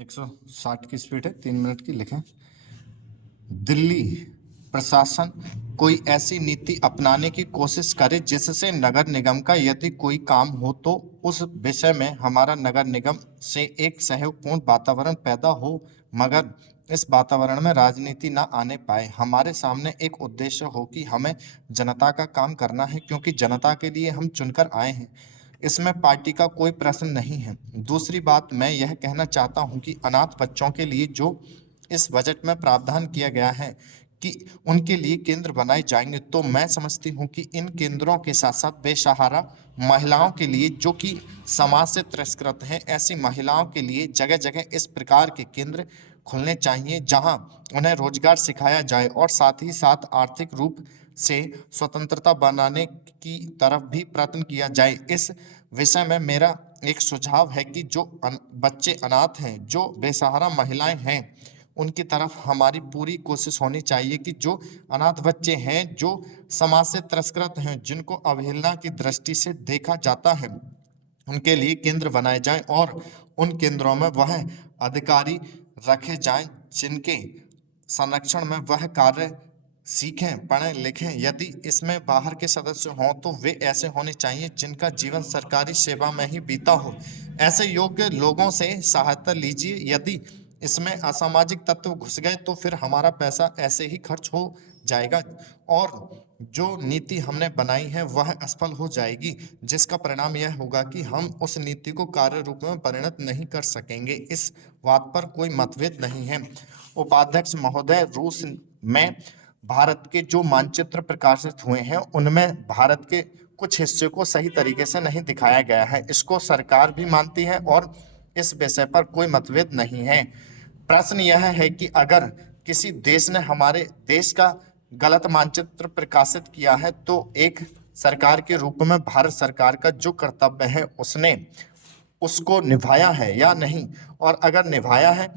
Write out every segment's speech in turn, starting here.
160 की स्पीड है, 3 मिनट की लिखें। दिल्ली प्रशासन कोई ऐसी नीति अपनाने की कोशिश करे जिससे नगर निगम का यदि कोई काम हो तो उस विषय में हमारा नगर निगम से एक सहयोगपूर्ण वातावरण पैदा हो, मगर इस वातावरण में राजनीति ना आने पाए। हमारे सामने एक उद्देश्य हो कि हमें जनता का काम करना है, क्योंकि जनता के लिए हम चुनकर आए हैं। इसमें पार्टी का कोई प्रश्न नहीं है। दूसरी बात मैं यह कहना चाहता हूं कि अनाथ बच्चों के लिए जो इस बजट में प्रावधान किया गया है कि उनके लिए केंद्र बनाए जाएंगे, तो मैं समझती हूं कि इन केंद्रों के साथ साथ बेसहारा महिलाओं के लिए, जो कि समाज से तिरस्कृत हैं, ऐसी महिलाओं के लिए जगह जगह इस प्रकार के केंद्र खुलने चाहिए जहां उन्हें रोजगार सिखाया जाए और साथ ही साथ आर्थिक रूप से स्वतंत्रता बनाने की तरफ भी प्रयत्न किया जाए। इस विषय में मेरा एक सुझाव है कि जो बच्चे अनाथ हैं, जो बेसहारा महिलाएं हैं, उनकी तरफ हमारी पूरी कोशिश होनी चाहिए कि जो अनाथ बच्चे हैं, जो समाज से तिरस्कृत हैं, जिनको अवहेलना की दृष्टि से देखा जाता है, उनके लिए केंद्र बनाए जाएं और उन केंद्रों में वह अधिकारी रखे जाएं जिनके संरक्षण में वह कार्य सीखें, पढ़ें, लिखें। यदि इसमें बाहर के सदस्य हों तो वे ऐसे होने चाहिए जिनका जीवन सरकारी सेवा में ही बीता हो। ऐसे योग्य लोगों से सहायता लीजिए। यदि इसमें असामाजिक तत्व घुस गए तो फिर हमारा पैसा ऐसे ही खर्च हो जाएगा और जो नीति हमने बनाई है वह असफल हो जाएगी, जिसका परिणाम यह होगा कि हम उस नीति को कार्य रूप में परिणत नहीं कर सकेंगे। इस बात पर कोई मतभेद नहीं है। उपाध्यक्ष महोदय, रूस में भारत के जो मानचित्र प्रकाशित हुए हैं उनमें भारत के कुछ हिस्से को सही तरीके से नहीं दिखाया गया है। इसको सरकार भी मानती है और इस विषय पर कोई मतभेद नहीं है। प्रश्न यह है कि अगर किसी देश ने हमारे देश का गलत मानचित्र प्रकाशित किया है तो एक सरकार के रूप में भारत सरकार का जो कर्तव्य है उसने उसको निभाया है या नहीं, और अगर निभाया है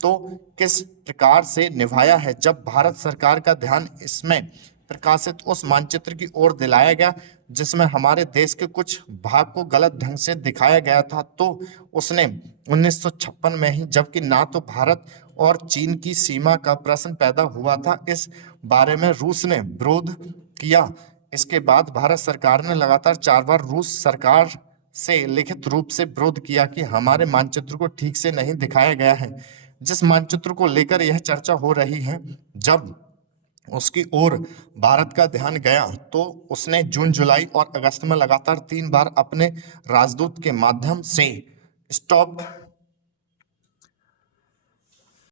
तो किस प्रकार से निभाया है। जब भारत सरकार का ध्यान इसमें प्रकाशित उस मानचित्र की ओर दिलाया गया जिसमें हमारे देश के कुछ भाग को गलत ढंग से दिखाया गया था, तो उसने 1956 में ही, जबकि ना तो भारत और चीन की सीमा का प्रश्न पैदा हुआ था, इस बारे में रूस ने विरोध किया। इसके बाद भारत सरकार ने लगातार 4 बार रूस सरकार से लिखित रूप से विरोध किया कि हमारे मानचित्र को ठीक से नहीं दिखाया गया है। जिस मानचित्र को लेकर यह चर्चा हो रही है, जब उसकी ओर भारत का ध्यान गया तो उसने जून, जुलाई और अगस्त में लगातार 3 बार अपने राजदूत के माध्यम से स्टॉप